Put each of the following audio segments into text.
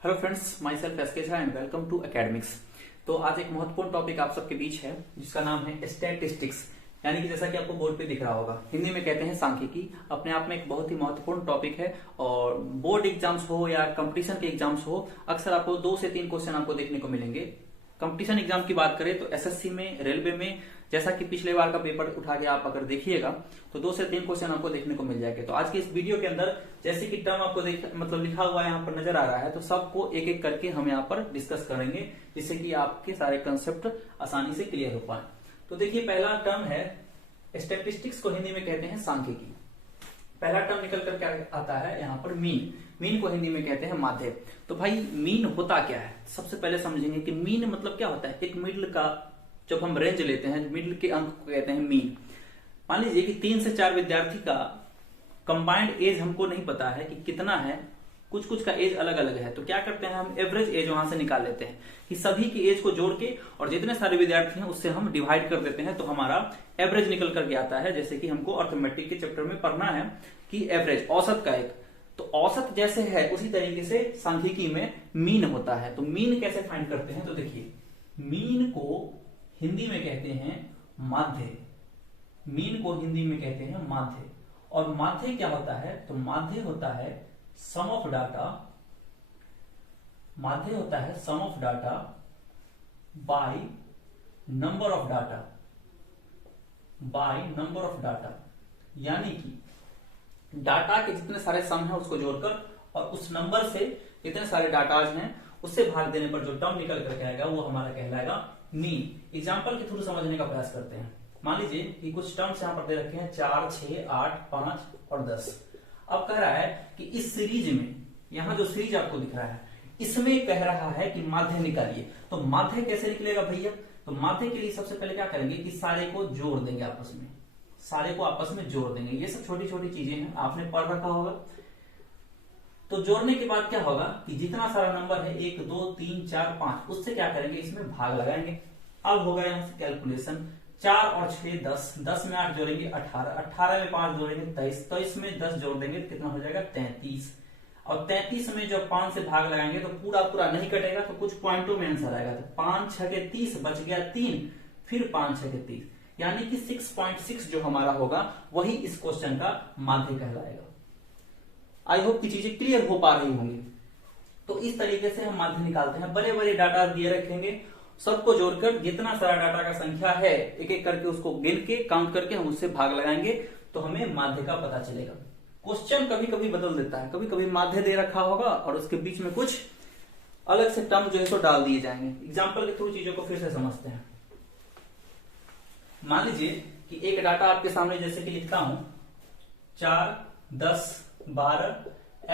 Hello friends, myself SK Jha and welcome to Academics. तो आज एक महत्वपूर्ण टॉपिक आप सबके बीच है जिसका नाम है स्टैटिस्टिक्स, यानी कि जैसा कि आपको बोर्ड पे दिख रहा होगा, हिंदी में कहते हैं सांख्यिकी। अपने आप में एक बहुत ही महत्वपूर्ण टॉपिक है और बोर्ड एग्जाम्स हो या कंपटीशन के एग्जाम्स हो, अक्सर आपको 2 से 3 क्वेश्चन आपको देखने को मिलेंगे। कंपटीशन एग्जाम की बात करें तो एसएससी में, रेलवे में, जैसा कि पिछले बार का पेपर उठा के आप अगर देखिएगा तो 2 से 3 क्वेश्चन आपको देखने को मिल जाएंगे। तो आज की इस वीडियो के अंदर जैसे कि टर्म आपको मतलब लिखा हुआ यहाँ पर नजर आ रहा है, तो सबको एक एक करके हम यहाँ पर डिस्कस करेंगे जिससे कि आपके सारे कंसेप्ट आसानी से क्लियर हो पाए। तो देखिए, पहला टर्म है स्टैटिस्टिक्स, को हिंदी में कहते हैं सांख्यिकी। पहला टर्म निकल कर क्या आता है यहाँ पर, मीन। मीन को हिंदी में कहते हैं माध्य। तो भाई मीन होता क्या है, सबसे पहले समझेंगे कि मीन मतलब क्या होता है। एक मिडिल का जब हम रेंज लेते हैं, मिडिल के अंक को कहते हैं मीन। मान लीजिए कि 3 से 4 विद्यार्थी का कंबाइंड एज हमको नहीं पता है कि कितना है, कुछ कुछ का एज अलग अलग है, तो क्या करते हैं हम एवरेज एज वहां से निकाल लेते हैं कि सभी की एज को जोड़ के और जितने सारे विद्यार्थी हैं उससे हम डिवाइड कर देते हैं, तो हमारा एवरेज निकल करके आता है। जैसे कि हमको अर्थमेटिक के चैप्टर में पढ़ना है कि एवरेज, औसत का एक, तो औसत जैसे है उसी तरीके से सांख्यिकी में मीन होता है। तो मीन कैसे फाइंड करते हैं, तो देखिए, मीन को हिंदी में कहते हैं माध्य। मीन को हिंदी में कहते हैं माध्य। और माध्य क्या होता है, तो माध्य होता है सम ऑफ डाटा, माध्य होता है sum of data by number of data, by number of data. यानी कि डाटा के जितने सारे सम है उसको जोड़कर और उस नंबर से जितने सारे डाटाज हैं उससे भाग देने पर जो टर्म निकल करके आएगा वो हमारा कहलाएगा मीन। एग्जाम्पल के थ्रू समझने का प्रयास करते हैं। मान लीजिए कि कुछ टर्म्स यहां पर दे रखे हैं 4, 6, 8, 5 और 10। अब कह रहा है कि इस सीरीज में, यहां जो सीरीज आपको दिख रहा है, इसमें कह रहा है कि माध्य निकालिए। तो माध्य कैसे निकलेगा भैया, तो माध्य के लिए सबसे पहले क्या करेंगे कि सारे को जोड़ देंगे आपस में, सारे को आपस में जोड़ देंगे। ये सब छोटी छोटी चीजें हैं, आपने पढ़ रखा होगा। तो जोड़ने के बाद क्या होगा कि जितना सारा नंबर है 1, 2, 3, 4, 5, उससे क्या करेंगे, इसमें भाग लगाएंगे। अब होगा यहां से कैलकुलेशन, 4 और 6 10, 10 में 8 जोड़ेंगे 18, 18 में 5 जोड़ेंगे 23, 23 में 10 जोड़ देंगे कितना हो जाएगा 33। और 33 में जब 5 से भाग लगाएंगे तो पूरा पूरा नहीं कटेगा, तो कुछ पॉइंटों में आंसर आएगा। तो 5 6 के 30, बच गया 3, फिर 5 6 के 30, यानी कि 6.6 जो हमारा होगा वही इस क्वेश्चन का माध्य कहलाएगा। आई होप की चीजें क्लियर हो पा रही होंगी। तो इस तरीके से हम माध्य निकालते हैं। बड़े बड़े डाटा दिए रखेंगे, सबको जोड़कर जितना सारा डाटा का संख्या है एक एक करके उसको गिन के काउंट करके हम उससे भाग लगाएंगे तो हमें माध्य का पता चलेगा। क्वेश्चन कभी कभी बदल देता है, कभी कभी माध्य दे रखा होगा और उसके बीच में कुछ अलग से टर्म जो है सो डाल दिए जाएंगे। एग्जाम्पल के थ्रू चीजों को फिर से समझते हैं। मान लीजिए कि एक डाटा आपके सामने जैसे कि लिखता हूं 4, 10, 12,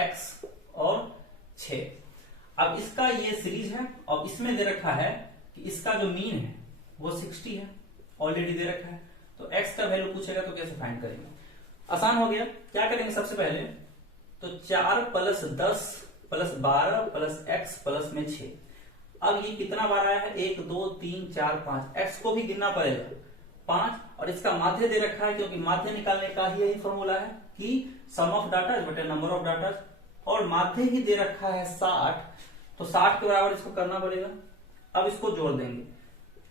x और 6। अब इसका ये सीरीज है और इसमें दे रखा है कि इसका जो मीन है वो 60 है, ऑलरेडी दे रखा है। तो x का वैल्यू पूछेगा तो कैसे फाइंड करेंगे, आसान हो गया। क्या करेंगे सबसे पहले, तो 4 + 10 + 12 + x प्लस में 6। अब ये कितना बार आया है, 1 2 3 4 5, x को भी गिनना पड़ेगा 5, और इसका माध्य दे रखा है क्योंकि माध्य निकालने का ही यही फॉर्मूला है कि सम ऑफ डाटा बटे नंबर ऑफ डाटा, और माध्य ही दे रखा है 60, तो 60 के बराबर इसको करना पड़ेगा। अब इसको जोड़ देंगे,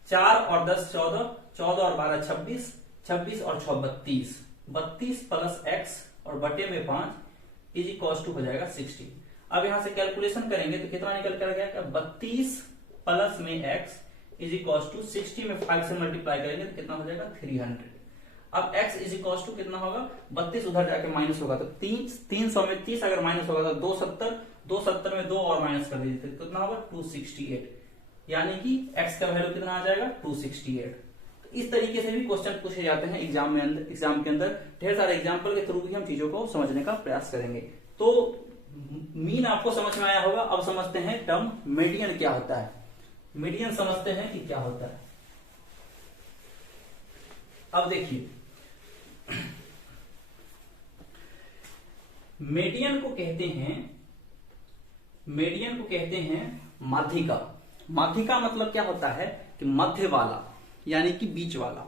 4 और 10 14, 14 और 12 26, 26 और 6 32, 32 प्लस x और बटे में 5 इज इक्वल टू हो जाएगा 60। अब यहां से कैलकुलेशन करेंगे तो कितना निकल कर गया, 32 प्लस में x इज इक्वल टू 60 में 5 से मल्टीप्लाई करेंगे तो कितना हो जाएगा 300। अब x इज इक्वल टू कितना होगा, 32 उधर जाके माइनस होगा तो 300 में 30 अगर माइनस होगा तो 270, 270 में 2 और माइनस कर दीजिए तो कितना होगा 268, यानी कि x का वैल्यू कितना आ जाएगा 268। तो इस तरीके से भी क्वेश्चन पूछे जाते हैं एग्जाम के अंदर। ढेर सारे एग्जाम्पल के थ्रू भी हम चीजों को समझने का प्रयास करेंगे। तो मीन आपको समझ में आया होगा। अब समझते हैं टर्म मीडियन क्या होता है। मीडियन समझते हैं कि क्या होता है। अब देखिए, मीडियन को कहते हैं माध्यिका। माध्यिका मतलब क्या होता है कि मध्य वाला, यानी कि बीच वाला।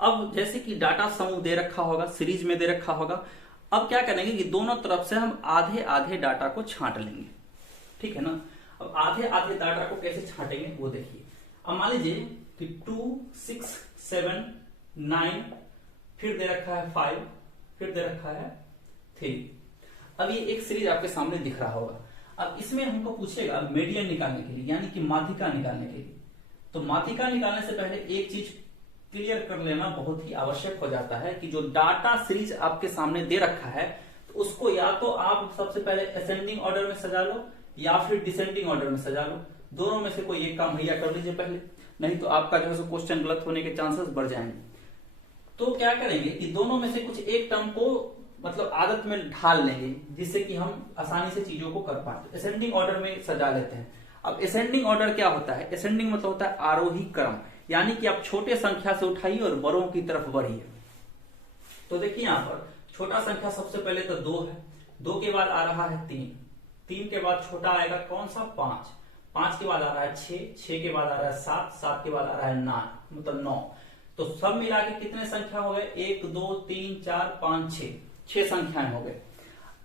अब जैसे कि डाटा समूह दे रखा होगा, सीरीज में दे रखा होगा, अब क्या करेंगे कि दोनों तरफ से हम आधे आधे डाटा को छांट लेंगे, ठीक है ना। अब आधे आधे डाटा को कैसे छांटेंगे वो देखिए। अब मान लीजिए कि 2, 6, 7, 9, फिर दे रखा है 5, फिर दे रखा है 3। अब ये एक सीरीज आपके सामने दिख रहा होगा। अब इसमें हमको पूछेगा मीडियन निकालने के लिए, यानी कि माध्यिका निकालने के लिए। तो माध्यिका निकालने से पहले एक चीज क्लियर कर लेना बहुत ही आवश्यक हो जाता है कि जो डाटा सीरीज आपके सामने दे रखा है तो उसको या तो आप सबसे पहले असेंडिंग ऑर्डर में सजा लो या फिर डिसेंडिंग ऑर्डर में सजा लो। दोनों में से कोई एक काम भैया कर लीजिए पहले, नहीं तो आपका जो है क्वेश्चन गलत होने के चांसेस बढ़ जाएंगे। तो क्या करेंगे कि दोनों में से कुछ एक टर्म को मतलब आदत में ढाल लेंगे जिससे कि हम आसानी से चीजों को कर पाए। असेंडिंग ऑर्डर में सजा लेते हैं। अब असेंडिंग ऑर्डर क्या होता है? असेंडिंग मतलब होता है आरोही क्रम, यानी कि आप छोटे संख्या से उठाइए और बड़ों की तरफ बढ़िए। तो देखिए यहां पर छोटा संख्या सबसे पहले तो 2 है, 2 के बाद आ रहा है 3, 3 के बाद छोटा आएगा कौन सा? 5, 5 के बाद आ रहा है 6, 6 के बाद आ रहा है 7, 7 के बाद आ रहा है 9, मतलब 9। तो सब मिला के कितने संख्या हो गए? 1, 2, 3, 4, 5, 6 संख्याएं हो गए।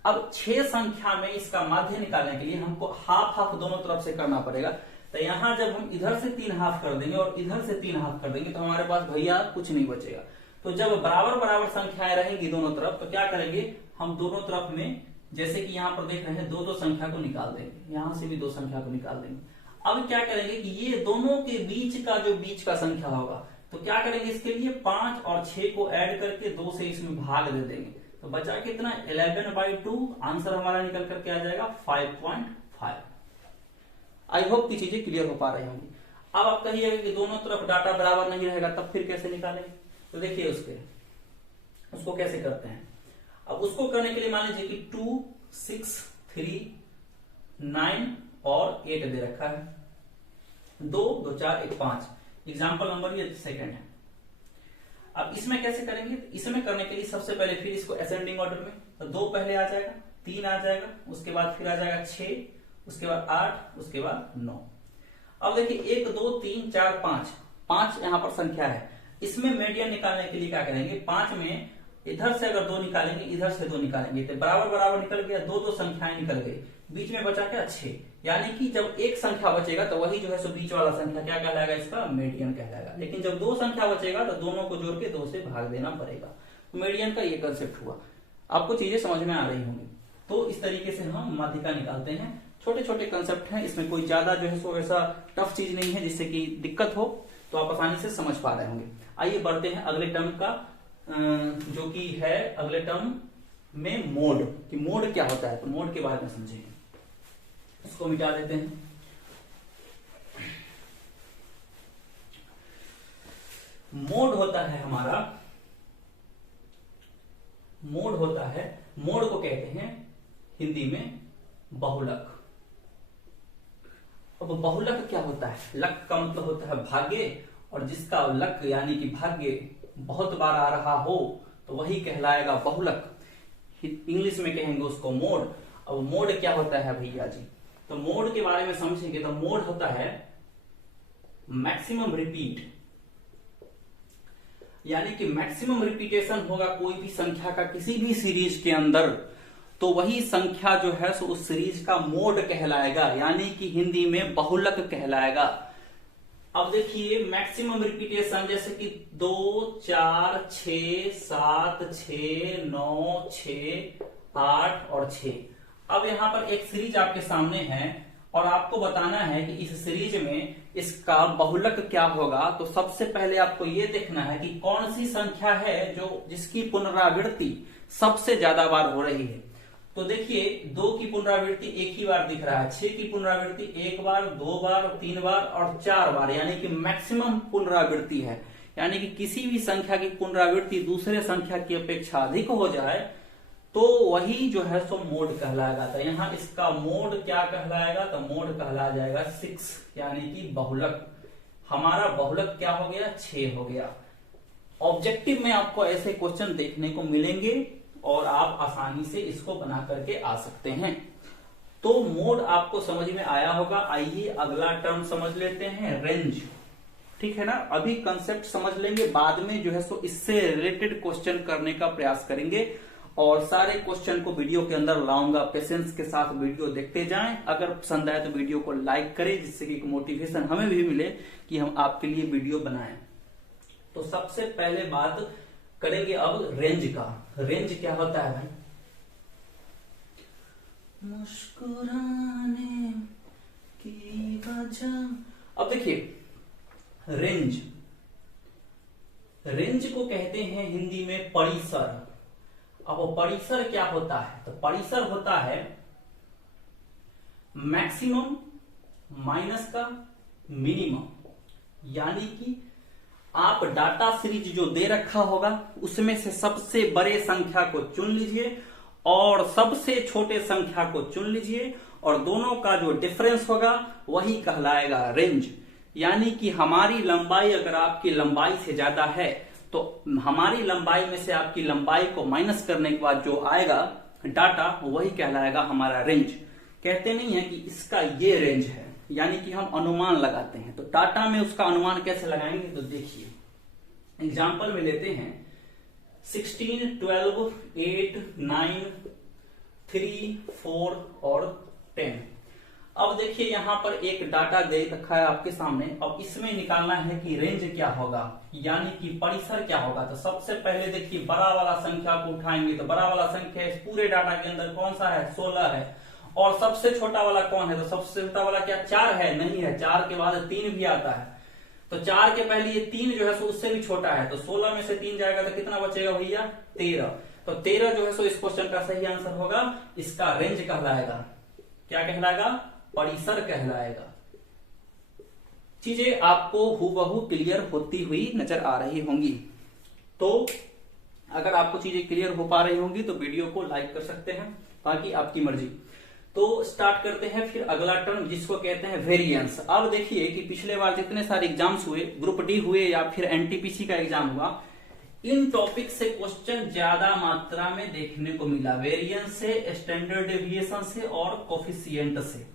अब 6 संख्या में इसका माध्य निकालने के लिए हमको हाफ हाफ दोनों तरफ से करना पड़ेगा। तो यहां जब हम इधर से 3 हाफ कर देंगे और इधर से 3 हाफ कर देंगे तो हमारे पास भैया कुछ नहीं बचेगा। तो जब बराबर बराबर संख्याएं रहेंगी दोनों तरफ तो क्या करेंगे हम दोनों तरफ में, जैसे कि यहाँ पर देख रहे हैं 2 संख्या को निकाल देंगे, यहां से भी 2 संख्या को निकाल देंगे। अब क्या करेंगे कि ये दोनों के बीच का जो बीच का संख्या होगा तो क्या करेंगे इसके लिए 5 और 6 को ऐड करके 2 से इसमें भाग दे देंगे। तो बचा कितना? 11/2। आंसर हमारा निकल करके आ जाएगा 5.5। आई होप की चीजें क्लियर हो पा रही होंगी। अब आप कहिएगा कि दोनों तरफ डाटा बराबर नहीं रहेगा तब फिर कैसे निकालेंगे? तो देखिए उसको कैसे करते हैं। अब उसको करने के लिए मान लीजिए कि 2, 6, 3, 9 और 8 दे रखा है। 2, 2, 4, 1, 5 एग्जाम्पल नंबर ये सेकंड है। अब इसमें कैसे करेंगे? इसमें करने के लिए सबसे पहले फिर इसको असेंडिंग ऑर्डर में, तो 2 पहले आ जाएगा, 3 आ जाएगा, उसके बाद फिर आ जाएगा 6, उसके बाद 8, उसके बाद 9। अब देखिए 1, 2, 3, 4, 5 यहां पर संख्या है। इसमें मीडियन निकालने के लिए क्या करेंगे? 5 में इधर से अगर 2 निकालेंगे, इधर से 2 निकालेंगे तो बराबर बराबर निकल गया, 2 संख्याएं निकल गई, बीच में बचा क्या? 6। यानी कि जब एक संख्या बचेगा तो वही जो है सो बीच वाला संख्या क्या कहलाएगा? इसका मीडियन कहलाएगा। लेकिन जब 2 संख्या बचेगा तो दोनों को जोड़ के 2 से भाग देना पड़ेगा। तो मीडियन का ये कंसेप्ट हुआ। आपको चीजें समझ में आ रही होंगी। तो इस तरीके से हम माध्यिका निकालते हैं। छोटे छोटे कंसेप्ट हैं, इसमें कोई ज्यादा जो है सो ऐसा टफ चीज नहीं है जिससे कि दिक्कत हो, तो आप आसानी से समझ पा रहे होंगे। आइए बढ़ते हैं अगले टर्म का, जो कि है अगले टर्म में मोड, कि मोड क्या होता है। तो मोड के बारे में समझेंगे। इसको मिटा देते हैं। मोड होता है हमारा, मोड होता है, मोड को कहते हैं हिंदी में बहुलक। अब बहुलक क्या होता है? लक का मतलब होता है भाग्य, और जिसका लक यानी कि भाग्य बहुत बार आ रहा हो तो वही कहलाएगा बहुलक। इंग्लिश में कहेंगे उसको मोड। अब मोड क्या होता है भैया जी? तो मोड के बारे में समझेंगे तो मोड होता है मैक्सिमम रिपीट, यानी कि मैक्सिमम रिपीटेशन होगा कोई भी संख्या का किसी भी सीरीज के अंदर, तो वही संख्या जो है सो उस सीरीज का मोड कहलाएगा, यानी कि हिंदी में बहुलक कहलाएगा। अब देखिए मैक्सिमम रिपीटेशन जैसे कि 2, 4, 6, 7, 6, 9, 6, 8 और 6। अब यहां पर एक सीरीज आपके सामने है और आपको बताना है कि इस सीरीज में इसका बहुलक क्या होगा। तो सबसे पहले आपको यह देखना है कि कौन सी संख्या है जो जिसकी पुनरावृत्ति सबसे ज्यादा बार हो रही है। तो देखिए 2 की पुनरावृत्ति एक ही बार दिख रहा है, 6 की पुनरावृत्ति 1 बार, 2 बार, 3 बार और 4 बार, यानी कि मैक्सिमम पुनरावृत्ति है। यानी कि किसी भी संख्या की पुनरावृत्ति दूसरे संख्या की अपेक्षा अधिक हो जाए तो वही जो है सो मोड कहलाएगा। तो यहाँ इसका मोड क्या कहलाएगा? तो मोड कहला जाएगा 6, यानी कि बहुलक। हमारा बहुलक क्या हो गया? 6 हो गया। ऑब्जेक्टिव में आपको ऐसे क्वेश्चन देखने को मिलेंगे और आप आसानी से इसको बना करके आ सकते हैं। तो मोड आपको समझ में आया होगा। आइए अगला टर्म समझ लेते हैं, रेंज। ठीक है ना? अभी कंसेप्ट समझ लेंगे, बाद में जो है सो इससे रिलेटेड क्वेश्चन करने का प्रयास करेंगे और सारे क्वेश्चन को वीडियो के अंदर लाऊंगा। पेशेंस के साथ वीडियो देखते जाएं। अगर पसंद आए तो वीडियो को लाइक करें, जिससे कि मोटिवेशन हमें भी मिले कि हम आपके लिए वीडियो बनाएं। तो सबसे पहले बात करेंगे अब रेंज का। रेंज क्या होता है भाई? मुस्कुराने की वजह। अब देखिए, रेंज को कहते हैं हिंदी में परिसर। अब वो परिसर क्या होता है? तो परिसर होता है मैक्सिमम माइनस का मिनिमम। यानी कि आप डाटा सीरीज जो दे रखा होगा उसमें से सबसे बड़े संख्या को चुन लीजिए और सबसे छोटे संख्या को चुन लीजिए, और दोनों का जो डिफरेंस होगा वही कहलाएगा रेंज। यानी कि हमारी लंबाई अगर आपकी लंबाई से ज्यादा है तो हमारी लंबाई में से आपकी लंबाई को माइनस करने के बाद जो आएगा डाटा वही कहलाएगा हमारा रेंज। कहते नहीं है कि इसका ये रेंज है, यानी कि हम अनुमान लगाते हैं। तो डाटा में उसका अनुमान कैसे लगाएंगे? तो देखिए, एग्जाम्पल में लेते हैं 16, 12, 8, 9, 3, 4 और 10। अब देखिए यहां पर एक डाटा दे रखा है आपके सामने। अब इसमें निकालना है कि रेंज क्या होगा, यानी कि परिसर क्या होगा। तो सबसे पहले देखिए बड़ा वाला संख्या को उठाएंगे तो बड़ा वाला संख्या इस पूरे डाटा के अंदर कौन सा है? 16 है। और सबसे छोटा वाला कौन है? तो सबसे छोटा वाला क्या 4 है? नहीं है। 4 के बाद 3 भी आता है। तो 4 के पहले ये 3 जो है सो उससे भी छोटा है। तो 16 में से 3 जाएगा तो कितना बचेगा भैया? 13। तो 13 जो है सो इस क्वेश्चन का सही आंसर होगा। इसका रेंज कहलाएगा। क्या कहलाएगा? परिसर कहलाएगा। चीजें आपको हूबहू क्लियर होती हुई नजर आ रही होंगी। तो अगर आपको चीजें क्लियर हो पा रही होंगी तो वीडियो को लाइक कर सकते हैं, बाकी आपकी मर्जी। तो स्टार्ट करते हैं फिर अगला टर्म, जिसको कहते हैं वेरिएंस। अब देखिए कि पिछले बार जितने सारे एग्जाम्स हुए, ग्रुप डी हुए या फिर एनटीपीसी का एग्जाम हुआ, इन टॉपिक से क्वेश्चन ज्यादा मात्रा में देखने को मिला। वेरिएंस से, स्टैंडर्ड डेविएशन से और कोफिशिएंट से,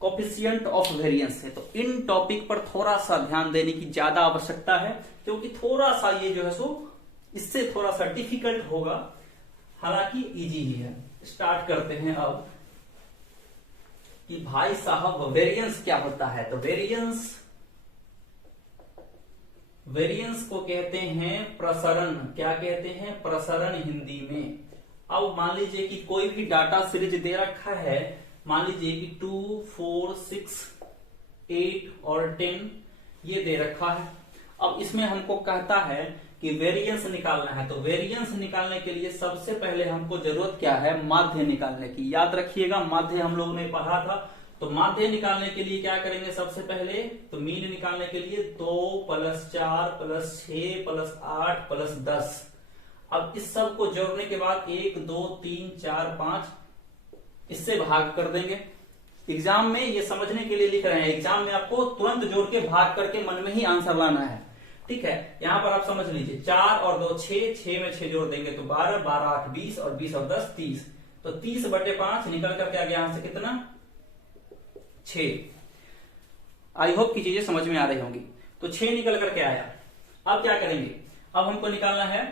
कोफिशिएंट ऑफ वेरिएंस है। तो इन टॉपिक पर थोड़ा सा ध्यान देने की ज्यादा आवश्यकता है, क्योंकि थोड़ा सा ये जो है सो इससे थोड़ा सा डिफिकल्ट होगा, हालांकि इजी ही है। स्टार्ट करते हैं अब कि भाई साहब वेरिएंस क्या होता है। तो वेरिएंस को कहते हैं प्रसरण। क्या कहते हैं? प्रसरण हिंदी में। अब मान लीजिए कि कोई भी डाटा सीरीज दे रखा है, मान लीजिए कि 2, 4, 6, 8 और 10 ये दे रखा है। अब इसमें हमको कहता है कि वेरिएंस निकालना है। तो वेरिएंस निकालने के लिए सबसे पहले हमको जरूरत क्या है? माध्य निकालने की। याद रखिएगा, माध्य हम लोगों ने पढ़ा था। तो माध्य निकालने के लिए क्या करेंगे? सबसे पहले तो मीन निकालने के लिए 2 + 4 + 6 + 8 + 10। अब इस सब को जोड़ने के बाद 1, 2, 3, 4, 5 इससे भाग कर देंगे। एग्जाम में ये समझने के लिए लिख रहे हैं, एग्जाम में आपको तुरंत जोड़ के भाग करके मन में ही आंसर लाना है। ठीक है, यहां पर आप समझ लीजिए 4 और 2 6, 6 में 6 जोड़ देंगे तो 12, 12 8 20 और 20 और 10 30। तो 30/5 निकल करके आ गया यहां से कितना? 6। आई होप की चीजें समझ में आ रही होंगी। तो 6 निकल करके आया। अब क्या करेंगे? अब हमको निकालना है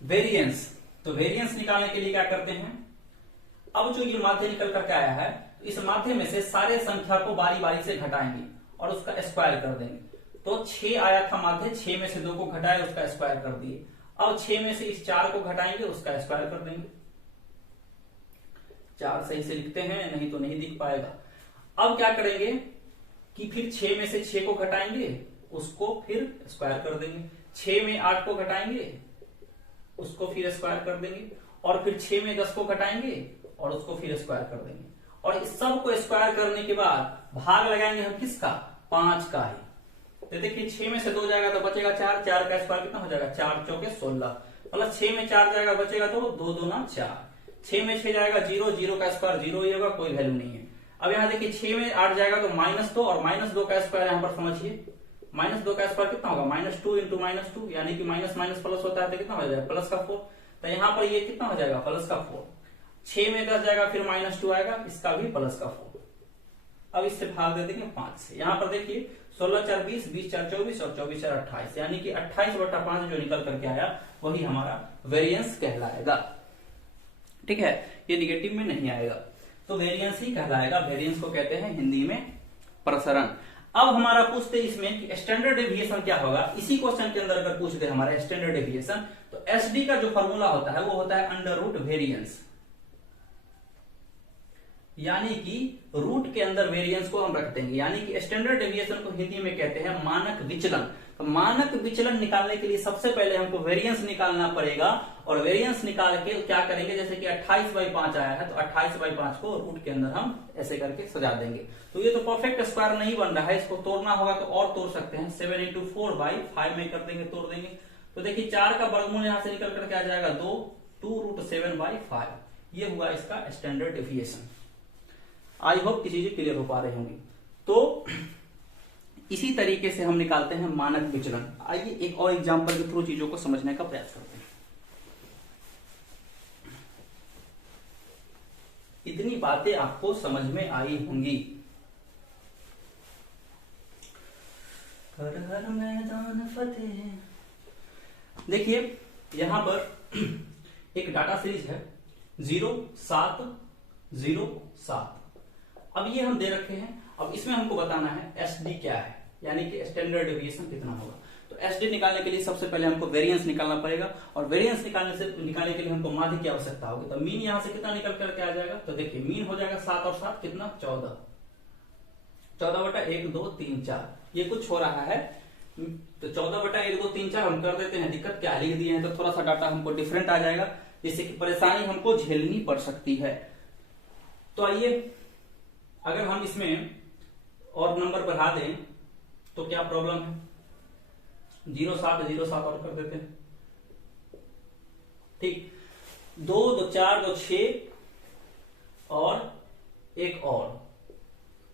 वेरिएंस। तो वेरिएंस निकालने के लिए क्या करते हैं? अब जो ये माध्य निकल करके आया है, तो इस माध्य में से सारे संख्या को बारी बारी से घटाएंगे और उसका स्क्वायर कर देंगे। तो 6 आया था माध्य, 6 में से 2 को घटाए, उसका स्क्वायर कर दिए। अब 6 में से इस 4 को घटाएंगे, उसका स्क्वायर कर देंगे। 4 सही से लिखते हैं, नहीं तो नहीं दिख पाएगा। अब क्या करेंगे कि फिर 6 में से 6 को घटाएंगे, उसको फिर स्क्वायर कर देंगे। 6 में 8 को घटाएंगे, उसको फिर स्क्वायर कर देंगे। और फिर 6 में 10 को घटाएंगे और उसको फिर स्क्वायर कर देंगे। और इस सब को स्क्वायर करने के बाद भाग लगाएंगे हम किसका? 5 का ही। तो देखिए 6 में से 2 जाएगा तो बचेगा 4, 4 का स्क्वायर कितना हो जाएगा? 4 चौके 16। मतलब 6 में 4 जाएगा बचेगा तो 2 दूना 4। 6 में 6 जाएगा 0, 0 का स्क्वायर 0 ही होगा, कोई वैल्यू नहीं है। अब यहाँ देखिए 6 में 8 जाएगा तो -2 और -2 का स्क्वायर यहाँ पर समझिए। -2 का स्क्वायर कितना होगा? -2 × -2, यानी कि माइनस माइनस प्लस होता है तो कितना हो जाएगा? प्लस का 4। तो यहाँ पर ये कितना हो जाएगा? प्लस का 4। 6 में 10 जाएगा फिर -2 आएगा, इसका भी प्लस का 4। अब इससे भाग दे देंगे 5 से। यहाँ पर देखिए 16 4 20, 20 4 24 और 24 4 28, यानी कि 28/5 जो निकल करके आया वही हमारा वेरिएंस कहलाएगा। ठीक है, ये निगेटिव में नहीं आएगा तो वेरिएंस ही कहलाएगा। वेरिएंस को कहते हैं हिंदी में प्रसरण। अब हमारा पूछते इसमें कि स्टैंडर्ड डेविएशन क्या होगा। इसी क्वेश्चन के अंदर अगर पूछ दे हमारा स्टैंडर्ड डेविएशन, तो एसडी का जो फॉर्मूला होता है वो होता है अंडर रूट वेरिएंस, यानी कि रूट के अंदर वेरिएंस को हम रख देंगे। यानी कि स्टैंडर्ड डेविएशन को हिंदी में कहते हैं मानक विचलन। तो मानक विचलन निकालने के लिए सबसे पहले हमको वेरिएंस निकालना पड़ेगा, और वेरिएंस निकाल के क्या करेंगे, जैसे कि 28/5 आया है तो 28/5 को रूट के अंदर हम ऐसे करके सजा देंगे। तो ये तो परफेक्ट स्क्वायर नहीं बन रहा है, इसको तोड़ना होगा तो और तोड़ सकते हैं। 7 × 4/5 में कर देंगे, तोड़ देंगे तो देखिए 4 का वर्गमूल यहां से निकल करके आ जाएगा 2√7/5। ये हुआ इसका स्टैंडर्ड डेविएशन। आई होप की चीजें क्लियर हो पा रही होंगी। तो इसी तरीके से हम निकालते हैं मानक विचलन। आइए एक और एग्जांपल के थ्रू चीजों को समझने का प्रयास करते हैं। इतनी बातें आपको समझ में आई होंगी। हर हर मैदान फतेह। देखिए यहां पर एक डाटा सीरीज है 0 7 0 7। अब ये हम दे रखे हैं। अब इसमें हमको बताना है एसडी क्या है, यानी कि स्टैंडर्ड डेविएशन कितना होगा। तो एसडी निकालने के लिए सबसे पहले हमको वेरिएंस निकालना पड़ेगा, और वेरिएंस निकालने के लिए हमको माध्य की आवश्यकता होगी। तो मीन यहां से कितना निकल करके आ जाएगा, तो देखिए मीन हो जाएगा 7 और 7 कितना 14, 14/1 2 3 4। ये कुछ हो रहा है तो 14/1 2 3 4 हम कर देते हैं। दिक्कत क्या लिख दिए हैं तो थोड़ा सा डाटा हमको डिफरेंट आ जाएगा, जिससे कि परेशानी हमको झेलनी पड़ सकती है। तो आइए अगर हम इसमें और नंबर बढ़ा दें तो क्या प्रॉब्लम है, 0 7 0 7 और कर देते हैं। ठीक, 2 2 4 2 6 और एक और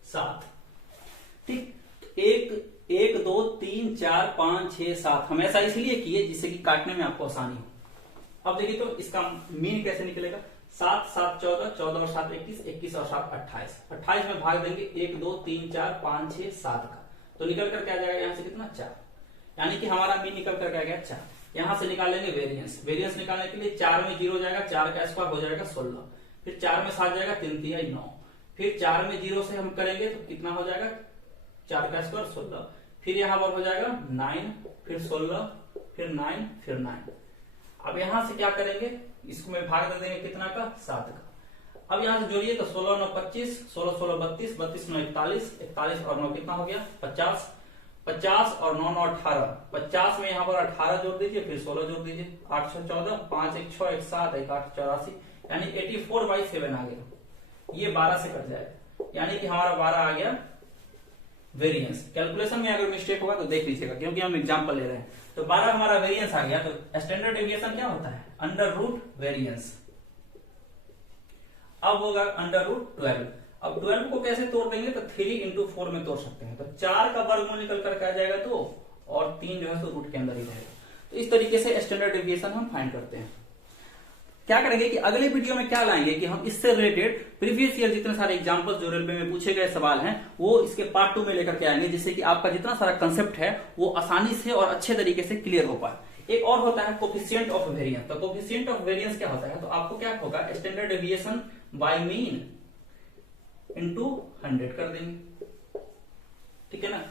7। ठीक, 1 2 3 4 5 6 7 हम ऐसा इसलिए किए जिससे कि काटने में आपको आसानी हो। अब देखिए तो इसका मीन कैसे निकलेगा, 7 7 14, 14 और 7 21, 21 और 7 28। 28 में भाग देंगे 1 2 3 4 5 6 7 का, तो निकल कर क्या जाएगा यहां से कितना 4, यानी कि हमारा मीन निकल कर क्या गया 4। यहां से निकालेंगे वेरिएंस। वेरिएंस निकालने के लिए 4 में 0 जाएगा, 4 का स्क्वायर हो जाएगा 16, फिर 4 में 7 जाएगा 3 3 9, फिर 4 में 0 से हम करेंगे तो कितना हो जाएगा 4 का स्क्वायर 16, फिर यहां पर हो जाएगा 9, फिर 16, फिर 9, फिर 9। अब यहां से क्या करेंगे, इसको में भाग दे देंगे कितना का 7 का। अब यहां से जोड़िए तो 16 9 25, 16 16 32, 32 9 41, 41 और 9 कितना हो गया 50, 50 और 9 9 18, 50 में यहाँ पर 18 जोड़ दीजिए, फिर 16 जोड़ दीजिए, 8 6 14, 5 1 6 1 7 1 8 84, यानी 84/7 आ गया। ये 12 से कट जाएगा, यानी कि हमारा 12 आ गया वेरिएंस। कैलकुलेशन में अगर मिस्टेक होगा तो देख लीजिएगा, क्योंकि हम एग्जांपल ले रहे हैं। तो 12 हमारा वेरिएंस आ गया। तो स्टैंडर्ड डेविएशन क्या होता है, अंडर रूट वेरिएंस। अब होगा अंडर रूट 12। अब 12 को कैसे तोड़ देंगे, तो 3 × 4 में तोड़ सकते हैं। तो 4 का वर्गमूल निकल करके आ जाएगा 2, और 3 जो है तो रूट के अंदर ही रहेगा। तो इस तरीके से स्टैंडर्ड डेविएशन हम फाइंड करते हैं। क्या करेंगे कि अगले वीडियो में क्या लाएंगे कि हम इससे रिलेटेड प्रीवियस ईयर जितने सारे एग्जांपल्स जो रेलवे में पूछे गए सवाल हैं वो इसके पार्ट 2 में लेकर के आएंगे, जिससे कि आपका जितना सारा कंसेप्ट है वो आसानी से और अच्छे तरीके से क्लियर हो पाए। एक और होता है कोफिशिएंट ऑफ वेरिएंस। तो कोफिशिएंट ऑफ वेरिएंस क्या होता है, तो आपको क्या होगा standard deviation by mean into 100 कर देंगे, ठीक है ना।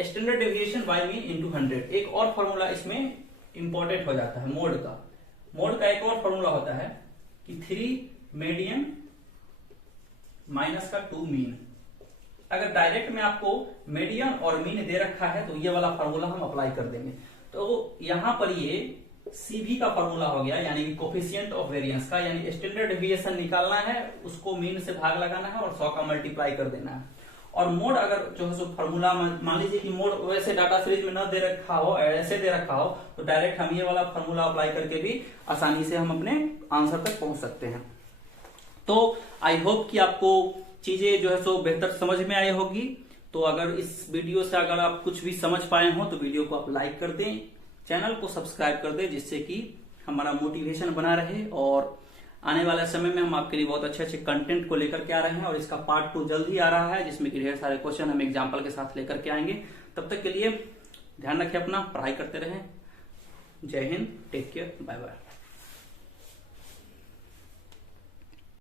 Standard deviation by mean into 100। एक और फॉर्मूला इसमें इंपॉर्टेंट हो जाता है मोड का। मोड का एक और फॉर्मूला होता है कि 3 मीडियन माइनस का 2 मीन। अगर डायरेक्ट में आपको मीडियन और मीन दे रखा है तो ये वाला फॉर्मूला हम अप्लाई कर देंगे। तो यहां पर ये सीवी का फॉर्मूला हो गया, यानी कि कोफिशिएंट ऑफ वेरिएंस का, यानी स्टैंडर्ड डेविएशन निकालना है, उसको मीन से भाग लगाना है और 100 का मल्टीप्लाई कर देना है। और मोड अगर जो है सो फॉर्मूला मान लीजिए कि मोड वैसे डाटा सीरीज में न दे रखा हो, ऐसे दे रखा हो, तो डायरेक्ट हम ये वाला फॉर्मूला अप्लाई करके भी आसानी से हम अपने आंसर तक पहुंच सकते हैं। तो आई होप कि आपको चीजें जो है सो बेहतर समझ में आई होगी। तो अगर इस वीडियो से अगर आप कुछ भी समझ पाए हो तो वीडियो को आप लाइक कर दें, चैनल को सब्सक्राइब कर दें, जिससे कि हमारा मोटिवेशन बना रहे और आने वाले समय में हम आपके लिए बहुत अच्छे अच्छे कंटेंट को लेकर के आ रहे हैं और इसका पार्ट 2 जल्द ही आ रहा है, जिसमें कि ढेर सारे क्वेश्चन हम एग्जाम्पल के साथ लेकर के आएंगे। तब तक के लिए ध्यान रखें अपना, पढ़ाई करते रहें। जय हिंद, टेक केयर, बाय बाय।